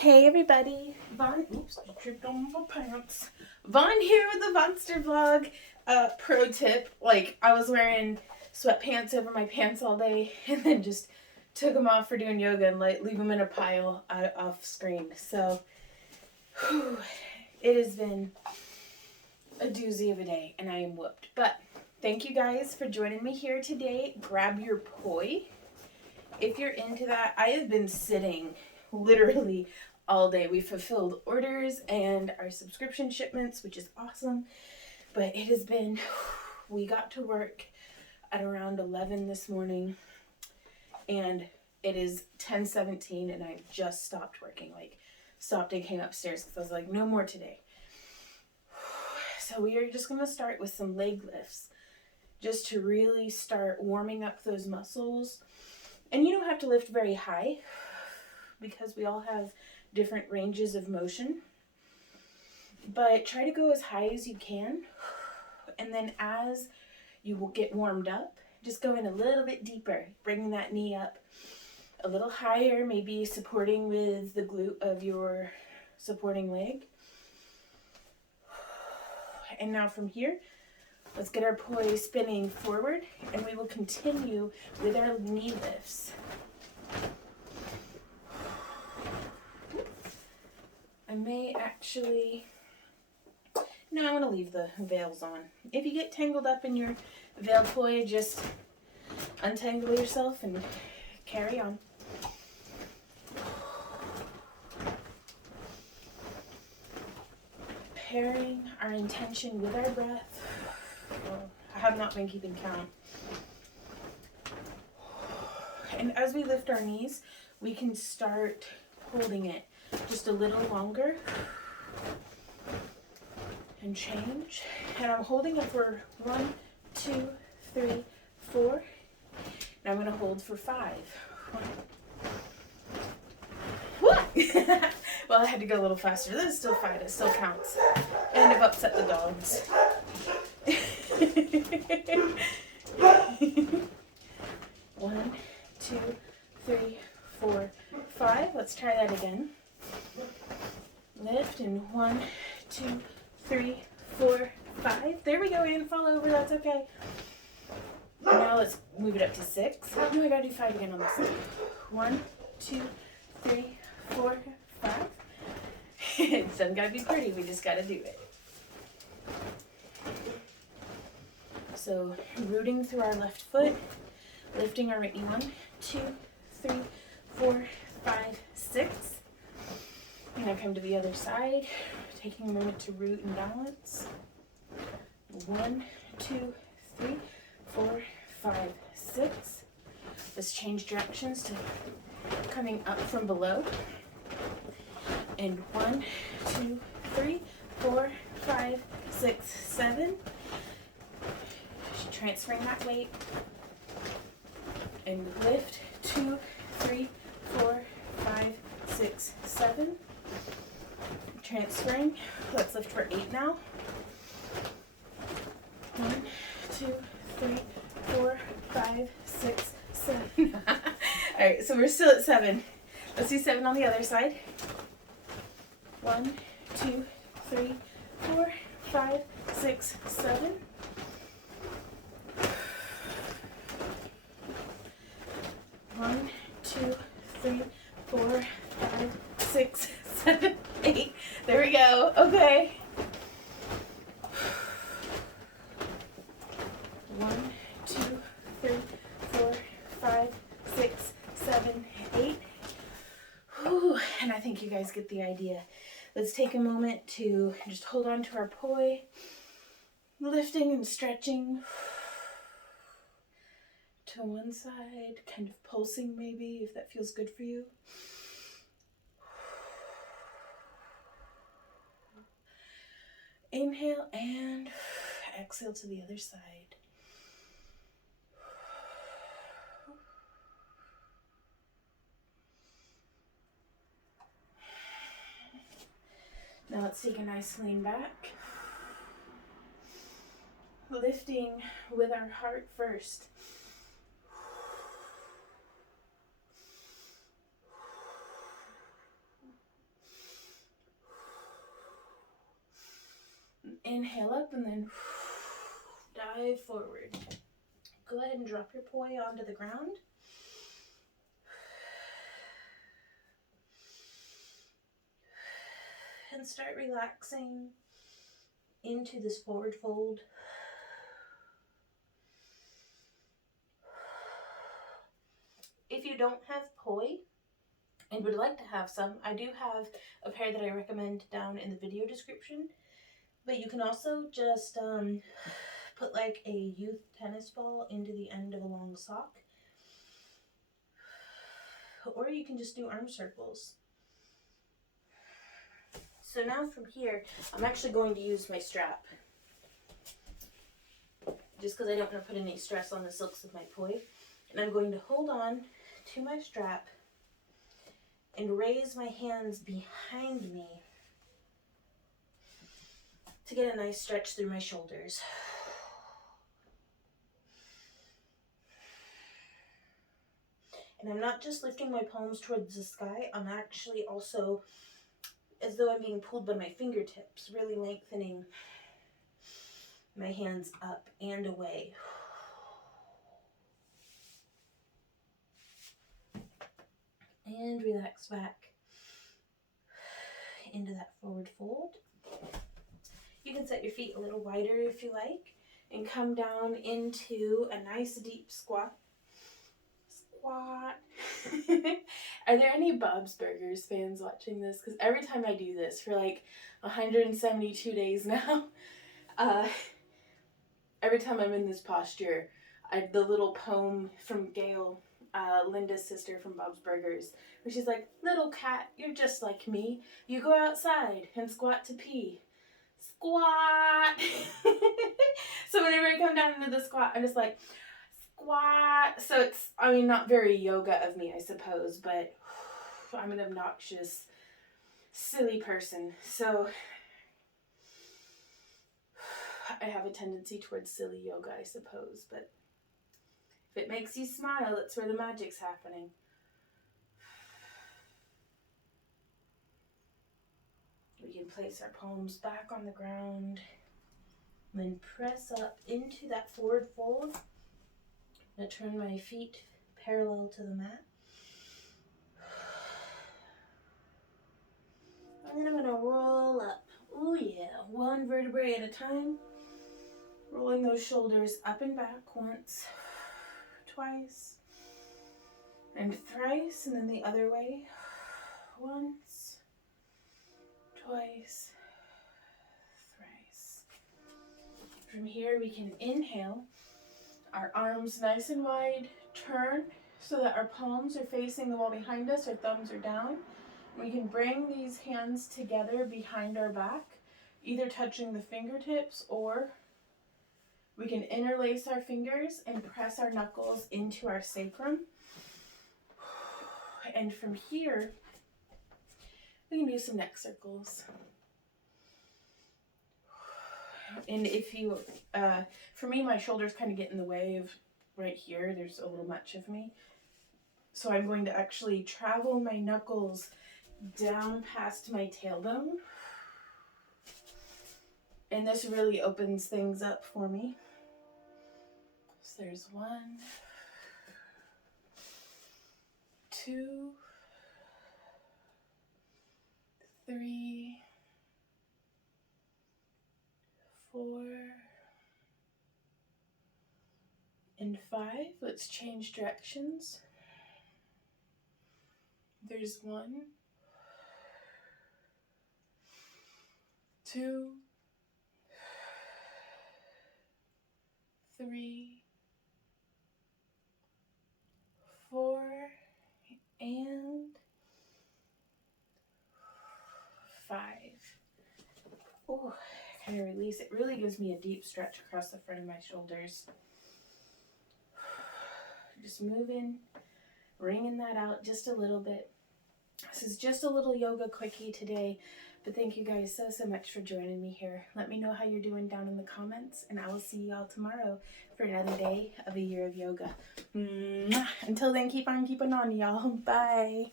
Hey everybody, oops, tripped on my pants. Vaughn here with the Vonster vlog. Pro tip, like I was wearing sweatpants over my pants all day and then just took them off for doing yoga and leave them in a pile off screen. So, it has been a doozy of a day and I am whooped. But thank you guys for joining me here today. Grab your poi. If you're into that, I have been sitting literally all day. We fulfilled orders and our subscription shipments, which is awesome. But it has been, we got to work at around 11 this morning and it is 10:17 and I just stopped working. Stopped and came upstairs because I was like, no more today. So we are just going to start with some leg lifts just to really start warming up those muscles. And you don't have to lift very high because we all have different ranges of motion. But try to go as high as you can. And then as you will get warmed up, just go in a little bit deeper, bringing that knee up a little higher, maybe supporting with the glute of your supporting leg. And now from here, let's get our poi spinning forward and we will continue with our knee lifts. I may actually, no, I want to leave the veils on. If you get tangled up in your veil poi, just untangle yourself and carry on. Pairing our intention with our breath. I have not been keeping count. And as we lift our knees, we can start holding it just a little longer and change. And I'm holding it for 1, 2, 3, 4. And I'm going to hold for 5. Well, I had to go a little faster. This is still 5. It still counts. And I've upset the dogs. 1, 2, 3, 4, 5. Let's try that again. Lift and 1, 2, 3, 4, 5. There we go. We didn't fall over. That's okay. Now let's move it up to 6. No, I gotta do 5 again on this side. 1, 2, 3, 4, 5. It doesn't gotta be pretty. We just gotta do it. So rooting through our left foot, lifting our right knee. 1, 2, 3, 4, 5, 6. And I come to the other side, taking a moment to root and balance. 1, 2, 3, 4, 5, 6. Let's change directions to coming up from below. And 1, 2, 3, 4, 5, 6, 7. Transferring that weight. And lift 2, 3, 4, 5, 6, 7. Transferring. Let's lift for 8 now. 1, 2, 3, 4, 5, 6, 7. Alright, so we're still at 7. Let's do 7 on the other side. 1, 2, 3, 4, 5, 6, 7. 1, 2, 3, 4, 5, 6, 7, 8. There we go. Okay. 1, 2, 3, 4, 5, 6, 7, 8. Whew. And I think you guys get the idea. Let's take a moment to just hold on to our poi, lifting and stretching to one side, kind of pulsing maybe, if that feels good for you. Inhale and exhale to the other side. Now let's take a nice lean back. Lifting with our heart first. inhale up and then dive forward. Go ahead and drop your poi onto the ground. And start relaxing into this forward fold. If you don't have poi and would like to have some, I do have a pair that I recommend down in the video description. But you can also just put like a youth tennis ball into the end of a long sock. Or you can just do arm circles. So now from here, I'm actually going to use my strap. Just because I don't want to put any stress on the silks of my poi. And I'm going to hold on to my strap and raise my hands behind me to get a nice stretch through my shoulders. And I'm not just lifting my palms towards the sky, I'm actually also, as though I'm being pulled by my fingertips, really lengthening my hands up and away. And relax back into that forward fold. You can set your feet a little wider if you like and come down into a nice deep squat. Squat. Are there any Bob's Burgers fans watching this? Because every time I do this for like 172 days now, every time I'm in this posture, the little poem from Gail, Linda's sister from Bob's Burgers, where she's like, "Little cat, you're just like me. You go outside and squat to pee." Squat. So whenever I come down into the squat, I'm just like, squat. So it's, I mean, not very yoga of me, I suppose, but I'm an obnoxious, silly person. So I have a tendency towards silly yoga, I suppose, but if it makes you smile, that's where the magic's happening. We can place our palms back on the ground, and then press up into that forward fold. I'm going to turn my feet parallel to the mat. And then I'm going to roll up. Oh yeah, one vertebrae at a time. Rolling those shoulders up and back once, twice, and thrice, and then the other way. Once, twice, thrice. From here we can inhale, our arms nice and wide, turn so that our palms are facing the wall behind us, our thumbs are down. We can bring these hands together behind our back, either touching the fingertips, or we can interlace our fingers and press our knuckles into our sacrum. And from here, we can do some neck circles. And if you, for me, my shoulders kind of get in the way of right here. There's a little much of me. So I'm going to actually travel my knuckles down past my tailbone. And this really opens things up for me. So there's 1, 2, 3, 4, and 5. Let's change directions. There's 1, 2, 3, 4, and 5. Oh, kind of release. It really gives me a deep stretch across the front of my shoulders. Just moving, wringing that out just a little bit. This is just a little yoga quickie today, but thank you guys so much for joining me here. Let me know how you're doing down in the comments, and I will see y'all tomorrow for another day of a year of yoga. Until then, keep on keeping on, y'all. Bye.